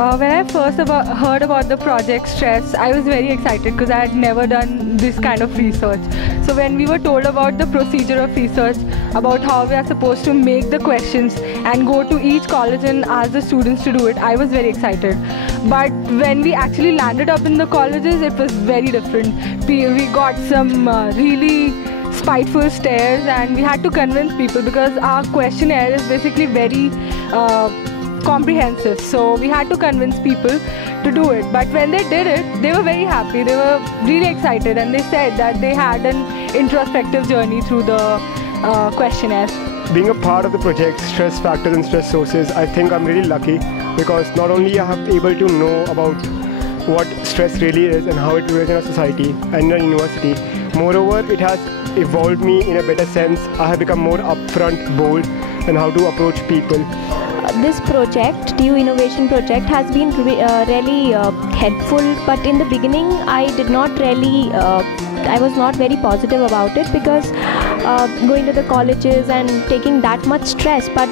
When I first heard about the project Stress, I was very excited because I had never done this kind of research. So when we were told about the procedure of research, about how we are supposed to make the questions and go to each college and ask the students to do it, I was very excited. But when we actually landed up in the colleges, it was very different. We got some really spiteful stares, and we had to convince people because our questionnaire is basically very comprehensive, so we had to convince people to do it. But when they did it, they were very happy, they were really excited, and they said that they had an introspective journey through the questionnaire. Being a part of the project Stress Factors and Stress Sources, I think I'm really lucky because not only I have able to know about what stress really is and how it relates in a society and in a university, moreover it has evolved me in a better sense. I have become more upfront, bold, and how to approach people. This project, DU Innovation Project, has been really helpful, but in the beginning I was not very positive about it because going to the colleges and taking that much stress, but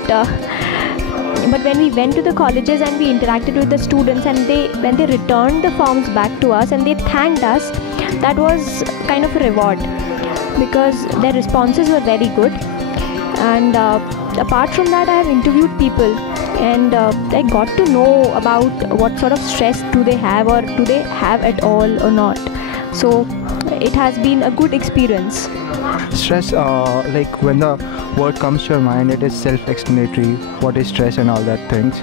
when we went to the colleges and we interacted with the students, and when they returned the forms back to us and they thanked us, that was kind of a reward because their responses were very good. And apart from that, I have interviewed people, and I got to know about what sort of stress do they have, or do they have at all or not. So it has been a good experience. Stress, like when the word comes to your mind, it is self-explanatory, what is stress and all that things.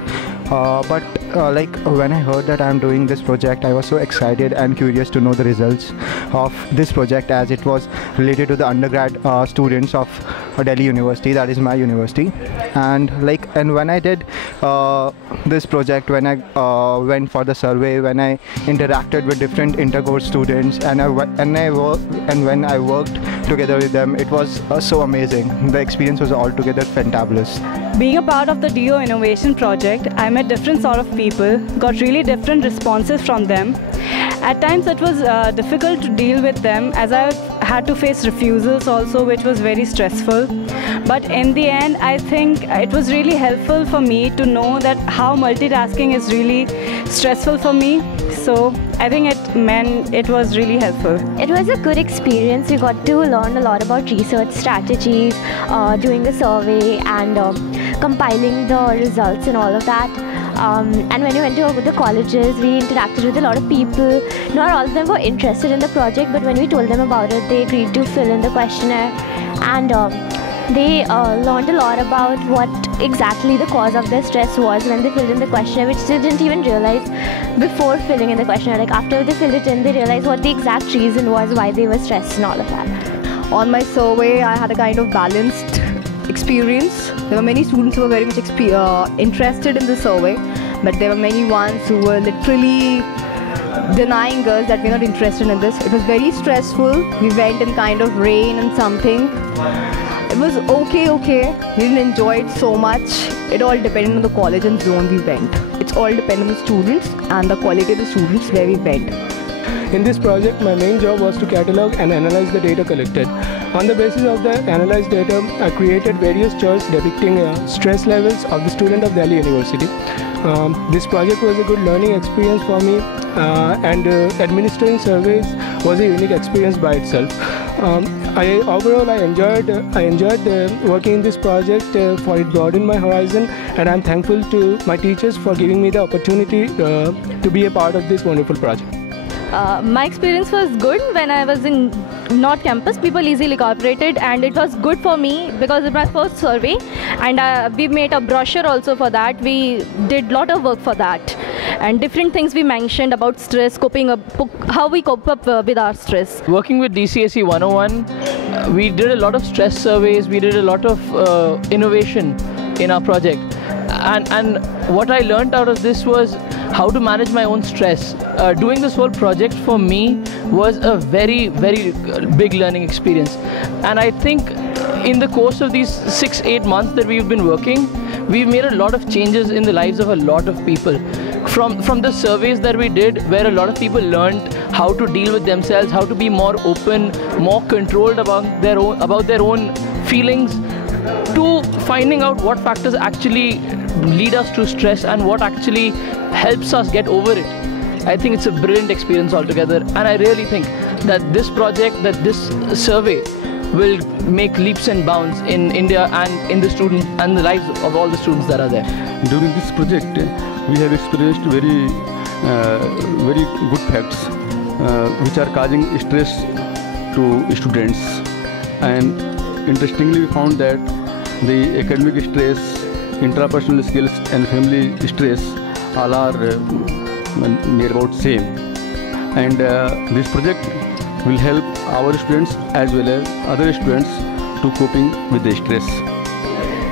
But like when I heard that I'm doing this project, I was so excited and curious to know the results of this project, as it was related to the undergrad students of Delhi University, that is my university. And when I did this project, when I went for the survey, when I interacted with different intercourse students, and when I worked together with them, it was so amazing. The experience was altogether fantabulous. Being a part of the DO Innovation Project, I met different sort of people, got really different responses from them. At times it was difficult to deal with them, as I had to face refusals also, which was very stressful. But in the end, I think it was really helpful for me to know that how multitasking is really stressful for me. So I think it was really helpful. It was a good experience. We got to learn a lot about research strategies, doing the survey and compiling the results and all of that. And when we went to the colleges, we interacted with a lot of people. Not all of them were interested in the project, but when we told them about it, they agreed to fill in the questionnaire. And they learned a lot about what exactly the cause of their stress was when they filled in the questionnaire, which they didn't even realize before filling in the questionnaire. Like after they filled it in, they realized what the exact reason was why they were stressed and all of that. On my survey, I had a kind of balanced experience. There were many students who were very much interested in the survey, but there were many ones who were literally denying us that we're not interested in this. It was very stressful. We went in kind of rain and something. It was okay. We didn't enjoy it so much. It all depended on the college and zone we went. It's all dependent on the students and the quality of the students where we went. In this project, my main job was to catalog and analyze the data collected. On the basis of the analyzed data, I created various charts depicting stress levels of the student of Delhi University. This project was a good learning experience for me, and administering surveys was a unique experience by itself. Overall, I enjoyed working in this project, for it broadened my horizon, and I'm thankful to my teachers for giving me the opportunity to be a part of this wonderful project. My experience was good when I was in North Campus. People easily cooperated, and it was good for me because it was my first survey, and we made a brochure also for that. We did a lot of work for that, and different things we mentioned about stress, how we cope up with our stress. Working with DCSE 101, we did a lot of stress surveys, we did a lot of innovation in our project. And what I learned out of this was how to manage my own stress. Doing this whole project for me was a very, very big learning experience. And I think in the course of these 6-8 months that we've been working, we've made a lot of changes in the lives of a lot of people. From the surveys that we did, where a lot of people learned how to deal with themselves, how to be more open, more controlled about their own feelings, to finding out what factors actually lead us through stress and what actually helps us get over it. I think it's a brilliant experience altogether, and I really think that this project, that this survey will make leaps and bounds in India and in the students and the lives of all the students that are there. During this project, we have experienced very good facts which are causing stress to students, and interestingly we found that the academic stress, intrapersonal skills and family stress all are near about same, and this project will help our students as well as other students to coping with the stress.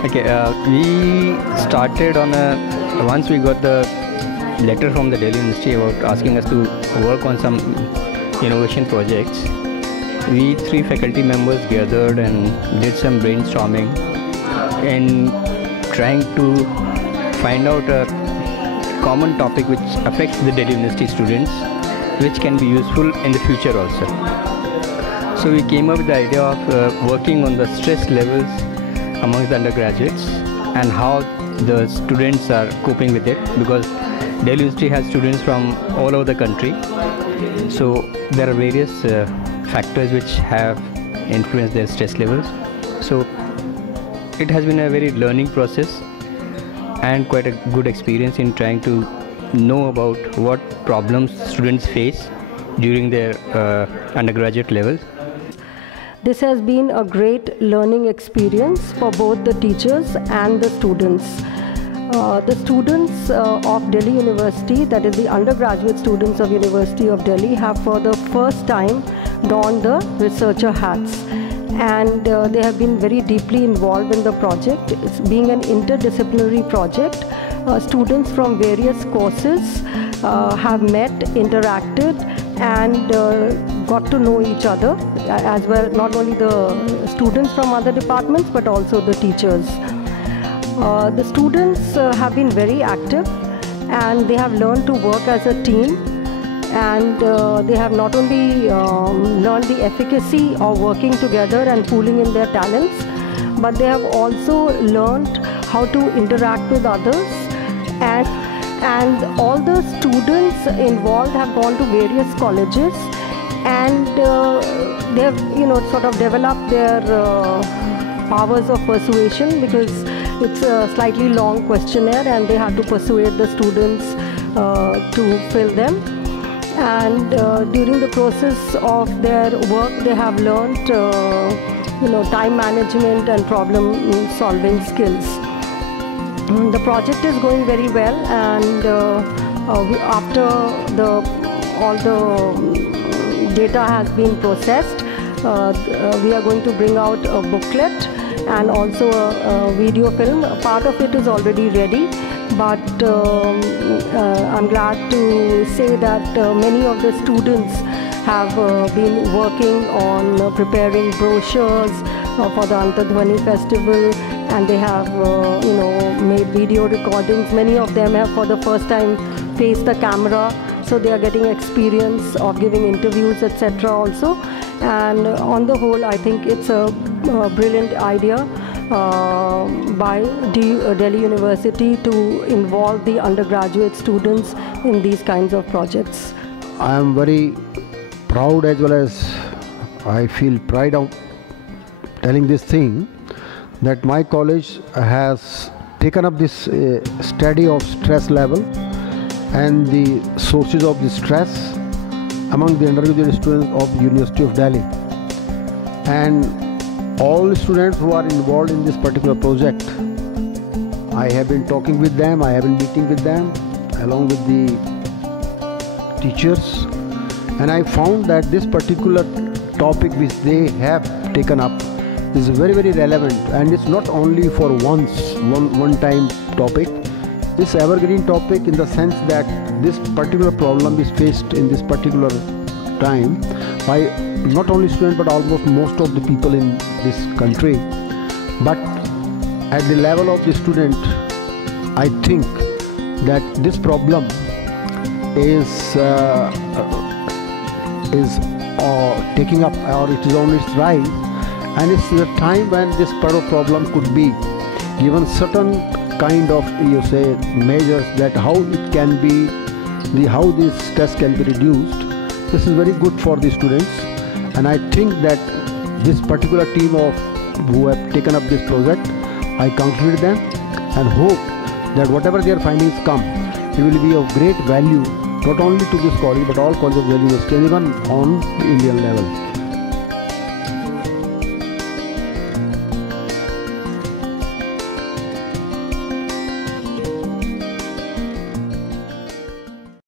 Okay, we started on once we got the letter from the Delhi University about asking us to work on some innovation projects. We 3 faculty members gathered and did some brainstorming and trying to find out a common topic which affects the Delhi University students, which can be useful in the future also. So we came up with the idea of working on the stress levels amongst the undergraduates and how the students are coping with it, because Delhi University has students from all over the country. So there are various factors which have influenced their stress levels. So it has been a very learning process and quite a good experience in trying to know about what problems students face during their undergraduate level. This has been a great learning experience for both the teachers and the students. The students of Delhi University, that is the undergraduate students of University of Delhi, have for the first time donned the researcher hats, and they have been very deeply involved in the project. It's being an interdisciplinary project. Students from various courses have met, interacted and got to know each other as well, not only the students from other departments but also the teachers. The students have been very active and they have learned to work as a team, and they have not only learned the efficacy of working together and pooling in their talents, but they have also learned how to interact with others, and all the students involved have gone to various colleges, and they have sort of developed their powers of persuasion, because it's a slightly long questionnaire and they have to persuade the students to fill them. And during the process of their work they have learnt time management and problem solving skills. The project is going very well, and after all the data has been processed, we are going to bring out a booklet and also a video film. Part of it is already ready, but I'm glad to say that many of the students have been working on preparing brochures for the Antardhwani festival, and they have made video recordings. Many of them have for the first time faced the camera, so they are getting experience of giving interviews, etc. also. And on the whole, I think it's a brilliant idea by Delhi University to involve the undergraduate students in these kinds of projects. I am very proud, as well as I feel pride of telling this thing, that my college has taken up this study of stress level and the sources of the stress among the undergraduate students of the University of Delhi. And all students who are involved in this particular project, I have been talking with them, I have been meeting with them along with the teachers, and I found that this particular topic which they have taken up is very, very relevant, and it's not only for one time topic. It's evergreen topic in the sense that this particular problem is faced in this particular time by not only students but almost most of the people in this country. But at the level of the student, I think that this problem is taking up, or it is on its rise, and it's the time when this problem could be given certain kind of, you say, measures that how it can be, how this stress can be reduced. This is very good for the students, and I think that this particular team of who have taken up this project, I congratulate them and hope that whatever their findings come, it will be of great value not only to this college but all colleges of Delhi University and even on the Indian level.